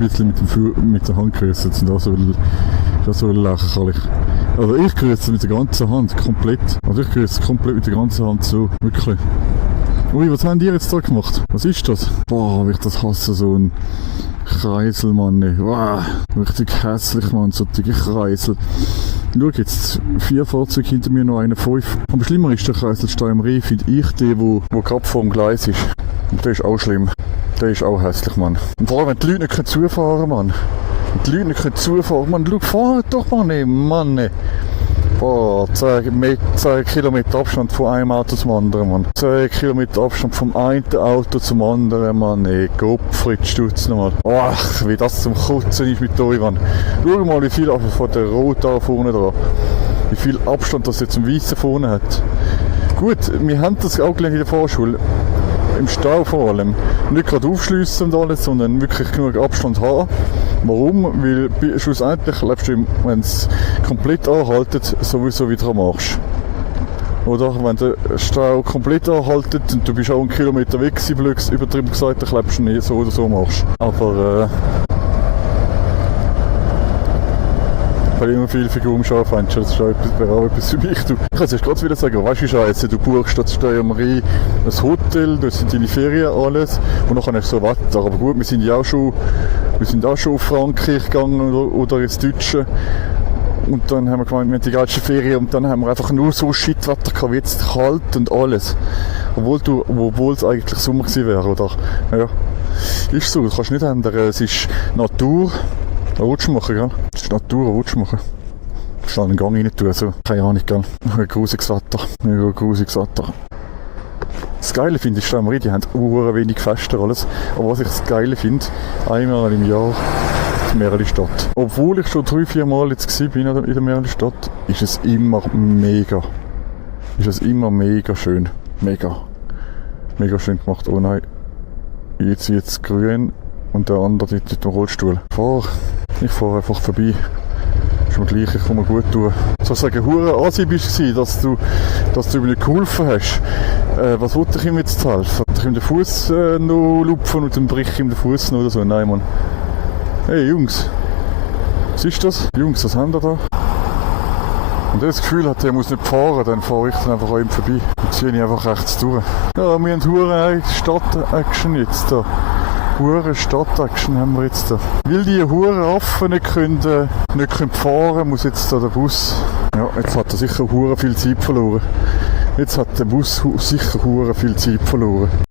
ein bisschen mit der Hand gerüstet und auch so lächerlich. Also ich grüße mit der ganzen Hand, komplett. Also ich grüße komplett mit der ganzen Hand so, wirklich. Ui, was haben die jetzt da gemacht? Was ist das? Boah, wie ich das hasse, so ein Kreisel, Mann. Wow, richtig hässlich, Mann, solche Kreisel. Schau jetzt, 4 Fahrzeuge hinter mir, noch einer 5. Aber schlimmer ist der Kreiselstau am Reh, finde ich, der, wo gerade vor dem Gleis ist. Und der ist auch schlimm. Der ist auch hässlich, Mann. Und vor allem, wenn die Leute nicht zufahren können, Mann. Wenn die Leute nicht zufahren können, Mann, schau, fahren doch mal nicht, Mann. Boah, 10 Kilometer Abstand von einem Auto zum anderen, Mann. 10 Kilometer Abstand vom einen Auto zum anderen, Mann. Ey, Gottfried Stutz nochmal. Ach, wie das zum Kotzen ist mit euch, Mann. Schau mal, wie viel von der Rot da vorne dran. Wie viel Abstand das jetzt zum Weißen vorne hat. Gut, wir haben das auch gelernt in der Fahrschule. Im Stau vor allem. Nicht gerade aufschliessen und alles, sondern wirklich genug Abstand haben. Warum? Weil schlussendlich lebst du, wenn es komplett anhaltet, sowieso wieder am Arsch. Oder wenn der Stau komplett anhaltet und du bist auch einen Kilometer weg, übertrieben gesagt, dann lebst du nicht so oder so am Arsch. Aber weil immer viel Figuren scharf hast, das wäre auch etwas für mich. Ich kann es gerade wieder sagen, weißt du Scheiße, du buchst statt Steuer am Rhein ein Hotel, da sind deine Ferien, alles und dann hast du so Wetter. Aber gut, wir sind auch schon auf Frankreich gegangen oder ins Deutsche. Und dann haben wir gemeint, wir haben die geilste Ferien und dann haben wir einfach nur so Shitwetter gehabt, wie jetzt kalt und alles. Obwohl es eigentlich Sommer gewesen wäre, oder? Ja, ist so, das kannst du nicht ändern. Es ist Natur. Rutsch machen, gell? Das ist Natur, Rutsch machen. Ich kann einen Gang rein tun, also keine Ahnung, gell? Ein grusiges Wetter. Mega grusiges Wetter. Das Geile finde ich, am Rhein, die haben wenig Feste alles. Aber was ich das Geile finde, einmal im Jahr die Merli-Stadt. Obwohl ich schon 3-4 Mal jetzt war in der Merli-Stadt, ist es immer mega. Ist es immer mega schön. Mega. Mega schön gemacht. Oh nein. Jetzt grün und der andere dort mit dem Rollstuhl. Ich fahre einfach vorbei. Ist mir gleich, ich kann mir gut tun. Sozusagen hure Asi bist du, dass du mir nicht geholfen hast. Was wollte ich ihm jetzt helfen? Wollte ich ihm den Fuß noch lupfen und dann brich ich ihm den Fuß oder so? Nein, Mann. Hey Jungs, was ist das? Jungs, was haben wir da? Und der das Gefühl hat, er muss nicht fahren, dann fahre ich dann einfach an ihm vorbei. Dann ziehe ich einfach rechts durch. Ja, wir haben hure Stadt-Action jetzt da. Hure Stadt-Action haben wir jetzt da. Weil die hure Affen nicht können fahren, muss jetzt da der Bus. Ja, jetzt hat er sicher hure viel Zeit verloren. Jetzt hat der Bus sicher hure viel Zeit verloren.